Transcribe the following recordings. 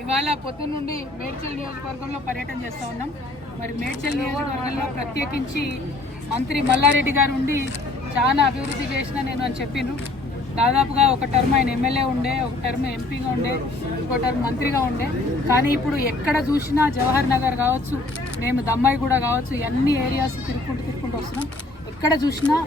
ఇవాళ పొద్దు నుండి మేడ్చల్ నియోజకవర్గంలో పర్యటన చేస్తూ ఉన్నాం. మరి మేడ్చల్ నియోజకవర్గంలో ప్రత్యేకించి మంత్రి మల్లారెడ్డి గారు ఉండి చాలా అభివృద్ధి చేసిన నేను అని చెప్పిండ్రు. దాదాపుగా ఒక టర్మ్ ఆయన ఎమ్మెల్యే ఉండే, ఒక టర్మ్ ఎంపీగా ఉండే, ఇంకో టర్మ్ మంత్రిగా ఉండే. కానీ ఇప్పుడు ఎక్కడ చూసినా జవహర్ నగర్ కావచ్చు, మేము దమ్మాయిగూడ కావచ్చు, అన్ని ఏరియాస్ తిరుక్కుంటూ వస్తున్నాం. ఎక్కడ చూసినా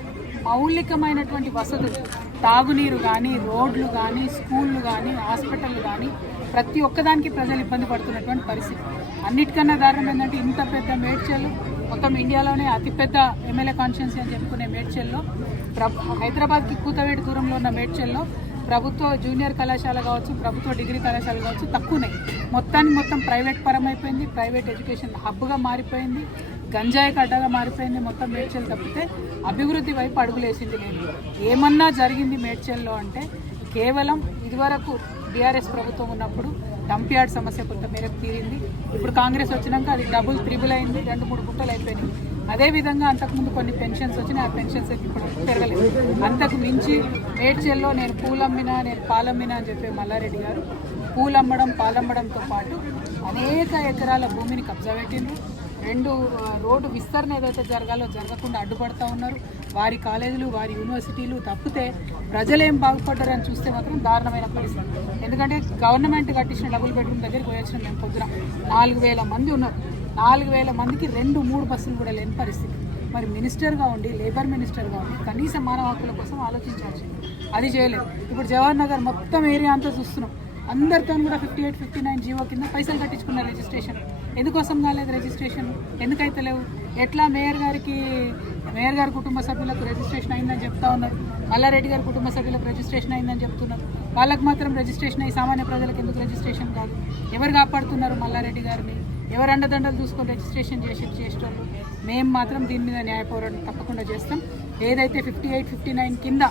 మౌలికమైనటువంటి వసతులు, తాగునీరు కానీ, రోడ్లు కానీ, స్కూళ్ళు కానీ, హాస్పిటళ్ళు కానీ ప్రతి ఒక్కదానికి ప్రజలు ఇబ్బంది పడుతున్నటువంటి పరిస్థితి. అన్నిటికన్నా దారుణం ఏంటంటే ఇంత పెద్ద మేడ్చల్, మొత్తం ఇండియాలోనే అతిపెద్ద ఎమ్మెల్యే కాన్స్టిట్యున్సీ అని చెప్పుకునే మేడ్చల్లో, హైదరాబాద్కి కూతవేటి దూరంలో ఉన్న మేడ్చల్లో ప్రభుత్వ జూనియర్ కళాశాల కావచ్చు, ప్రభుత్వ డిగ్రీ కళాశాల కావచ్చు తక్కువనే. మొత్తం ప్రైవేట్ పరం అయిపోయింది, ప్రైవేట్ ఎడ్యుకేషన్ హబ్గా మారిపోయింది, గంజాయి కడ్డగా మారిపోయింది. మొత్తం మేడ్చల్ తప్పితే అభివృద్ధి వైపు అడుగులేసింది లేదు. ఏమన్నా జరిగింది మేడ్చల్లో అంటే కేవలం ఇదివరకు బీఆర్ఎస్ ప్రభుత్వం ఉన్నప్పుడు డంప్ యార్డ్ సమస్య కొంత మేరకు తీరింది. ఇప్పుడు కాంగ్రెస్ వచ్చినాక అది డబుల్ త్రిబుల్ అయింది, 2-3 గుంటలు అయిపోయినాయి. అదేవిధంగా అంతకుముందు కొన్ని పెన్షన్స్ వచ్చినాయి, ఆ పెన్షన్స్ ఇప్పుడు పెరగలేదు. అంతకు మించి మేడ్చల్లో నేను పూలమ్మినా, నేను పాలమ్మినా అని చెప్పే మల్లారెడ్డి గారు పూలమ్మడం, పాలమ్మడంతో పాటు అనేక ఎకరాల భూమిని కబ్జా పెట్టిండ్రు. 2 రోడ్డు విస్తరణ ఏదైతే జరగాలో జరగకుండా అడ్డుపడతా ఉన్నారు. వారి కాలేజీలు, వారి యూనివర్సిటీలు తప్పితే ప్రజలేం బాగుపడ్డారని చూస్తే మాత్రం దారుణమైన పరిస్థితి. ఎందుకంటే గవర్నమెంట్ కట్టించిన డబుల్ బెడ్రూమ్ దగ్గరికి పోయొచ్చిన మేము పొద్దున 4,000 మంది ఉన్నారు. 4,000 మందికి 2-3 బస్సులు కూడా లేని పరిస్థితి. మరి మినిస్టర్గా ఉండి, లేబర్ మినిస్టర్గా ఉండి కనీస మానవ హక్కుల కోసం ఆలోచించాల్సింది, అది చేయలేదు. ఇప్పుడు జవహర్ నగర్ మొత్తం ఏరియా అంతా చూస్తున్నాం. అందరితో కూడా 58, 59 జీవో కింద పైసలు కట్టించుకున్న రిజిస్ట్రేషన్. ఎందుకోసం కాలేదు రిజిస్ట్రేషన్? ఎందుకైతే లేవు? ఎట్లా మేయర్ గారి కుటుంబ సభ్యులకు రిజిస్ట్రేషన్ అయిందని చెప్తా ఉన్నారు, మల్లారెడ్డి గారి కుటుంబ సభ్యులకు రిజిస్ట్రేషన్ అయిందని చెప్తున్నారు. వాళ్ళకు మాత్రం రిజిస్ట్రేషన్ అయ్యి సామాన్య ప్రజలకు ఎందుకు రిజిస్ట్రేషన్ కాదు? ఎవరు కాపాడుతున్నారు మల్లారెడ్డి గారిని? ఎవరు అండదండలు చూసుకొని రిజిస్ట్రేషన్ చేసేటోళ్ళు? మేము మాత్రం దీని మీద న్యాయ పోరాటం తప్పకుండా చేస్తాం. ఏదైతే 58, 59 కింద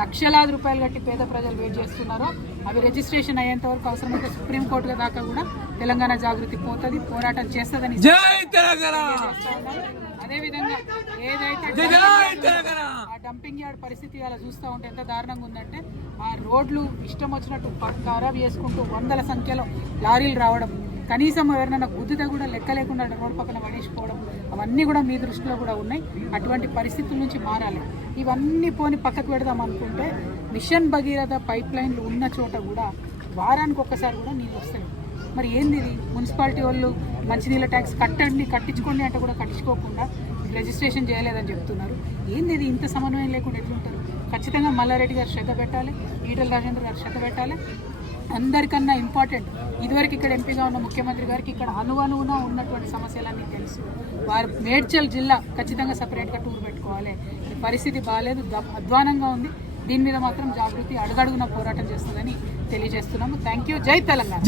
లక్షలాది రూపాయలు కట్టి పేద ప్రజలు వెయిట్ చేస్తున్నారో అవి రిజిస్ట్రేషన్ అయ్యేంత వరకు అవసరమైతే సుప్రీంకోర్టు దాకా కూడా తెలంగాణ జాగృతి పోతుంది, పోరాటం చేస్తుందని. అదేవిధంగా ఏదైతే ఆ డంపింగ్ యార్డ్ పరిస్థితి అలా చూస్తూ ఉంటే ఎంత దారుణంగా ఉందంటే, ఆ రోడ్లు ఇష్టం వచ్చినట్టు ఖరాబ్ చేసుకుంటూ 100ల సంఖ్యలో లారీలు రావడం, కనీసం ఎవరైనా గుద్దితే కూడా లెక్క లేకుండా రోడ్డు పక్కన పడేసిపోవడం, అవన్నీ కూడా మీ దృష్టిలో కూడా ఉన్నాయి. అటువంటి పరిస్థితుల నుంచి మారాలి. ఇవన్నీ పోని పక్కకు పెడదాం అనుకుంటే మిషన్ భగీరథ పైప్ లైన్లు ఉన్న చోట కూడా వారానికి ఒక్కసారి కూడా నీళ్ళు వస్తాయి. మరి ఏంది ఇది? మున్సిపాలిటీ వాళ్ళు మంచినీళ్ళ ట్యాక్స్ కట్టించుకోండి అంటే కూడా కట్టించుకోకుండా రిజిస్ట్రేషన్ చేయలేదని చెప్తున్నారు. ఏంది ఇది? ఇంత సమన్వయం లేకుండా ఎట్లుంటారు? ఖచ్చితంగా మల్లారెడ్డి గారు శ్రద్ధ పెట్టాలి, ఈటల రాజేంద్ర గారు శ్రద్ధ పెట్టాలి. అందరికన్నా ఇంపార్టెంట్, ఇదివరకు ఇక్కడ ఎంపీగా ఉన్న ముఖ్యమంత్రి గారికి ఇక్కడ అణువణువున ఉన్నటువంటి సమస్యలన్నీ తెలుసు. వారు మేడ్చల్ జిల్లా ఖచ్చితంగా సపరేట్గా టూర్ పెట్టుకోవాలి. పరిస్థితి బాగాలేదు, అధ్వానంగా ఉంది. దీని మీద మాత్రం జాగృతి అడుగడుగున పోరాటం చేస్తుందని తెలియజేస్తున్నాము. Thank you. జై తెలంగాణ.